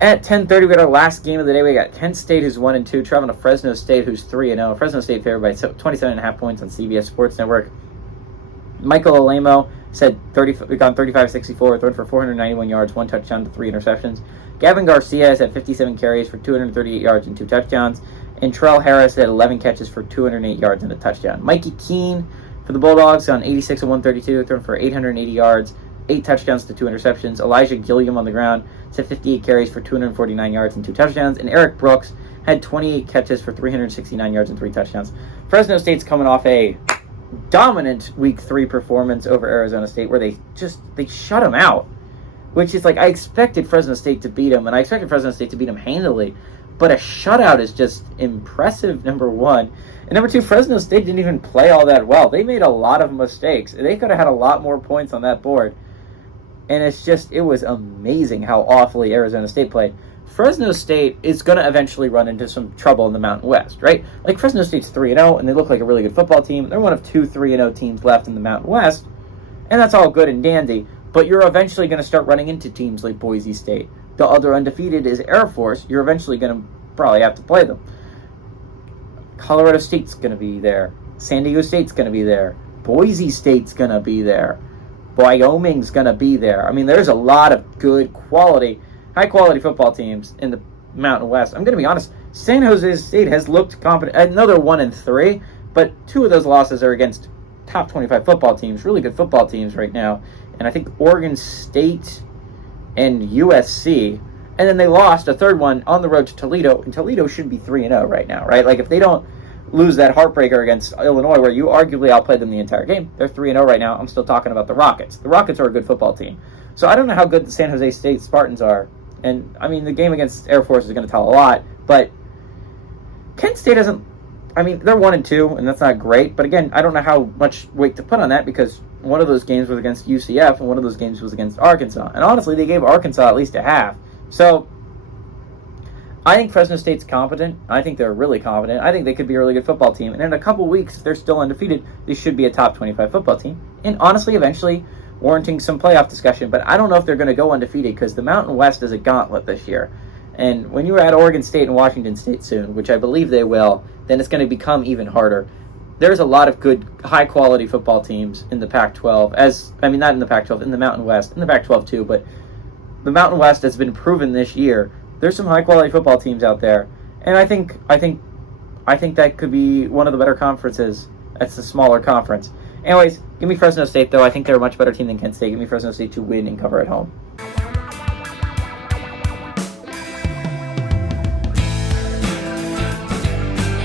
At 10:30, we got our last game of the day. We got Kent State, who's 1-2, traveling to Fresno State, who's 3-0. Fresno State favored by 27.5 points on CBS Sports Network. Michael Alamo said we got 35-64, thrown for 491 yards, 1 touchdown to 3 interceptions. Gavin Garcia has had 57 carries for 238 yards and 2 touchdowns. And Terrell Harris had 11 catches for 208 yards and a touchdown. Mikey Keene for the Bulldogs on 86 of 132, thrown for 880 yards, 8 touchdowns to 2 interceptions. Elijah Gilliam on the ground had 58 carries for 249 yards and 2 touchdowns. And Eric Brooks had 28 catches for 369 yards and 3 touchdowns. Fresno State's coming off a dominant Week 3 performance over Arizona State where they shut them out, which is like, I expected Fresno State to beat them, and I expected Fresno State to beat them handily, but a shutout is just impressive, number one. And number two, Fresno State didn't even play all that well. They made a lot of mistakes. They could have had a lot more points on that board. And it was amazing how awfully Arizona State played. Fresno State is going to eventually run into some trouble in the Mountain West, right? Like, Fresno State's 3-0, and they look like a really good football team. They're one of 2 3-0 teams left in the Mountain West, and that's all good and dandy. But you're eventually going to start running into teams like Boise State. The other undefeated is Air Force. You're eventually going to probably have to play them. Colorado State's going to be there. San Diego State's going to be there. Boise State's going to be there. Wyoming's going to be there. I mean, there's a lot of good quality, high-quality football teams in the Mountain West. I'm going to be honest. San Jose State has looked competent. I know they're 1-3, but 2 of those losses are against top 25 football teams, really good football teams right now. And I think Oregon State and USC. And then they lost a third one on the road to Toledo, and Toledo should be 3-0 right now, right? Like, if they don't lose that heartbreaker against Illinois, where you arguably outplayed them the entire game, they're 3-0 right now. I'm still talking about the Rockets. The Rockets are a good football team. So I don't know how good the San Jose State Spartans are. And, I mean, the game against Air Force is going to tell a lot. But Kent State doesn't... I mean, they're 1-2, and that's not great. But, again, I don't know how much weight to put on that because one of those games was against UCF, and one of those games was against Arkansas. And, honestly, they gave Arkansas at least a half. So, I think Fresno State's competent. I think they're really competent. I think they could be a really good football team. And in a couple weeks, if they're still undefeated, they should be a top 25 football team. And honestly, eventually, warranting some playoff discussion. But I don't know if they're going to go undefeated because the Mountain West is a gauntlet this year. And when you're at Oregon State and Washington State soon, which I believe they will, then it's going to become even harder. There's a lot of good, high-quality football teams in the Pac-12. Not in the Pac-12, in the Mountain West. In the Pac-12 too, but the Mountain West has been proven this year. There's some high-quality football teams out there, and I think that could be one of the better conferences. That's a smaller conference. Anyways, give me Fresno State, though. I think they're a much better team than Kent State. Give me Fresno State to win and cover at home.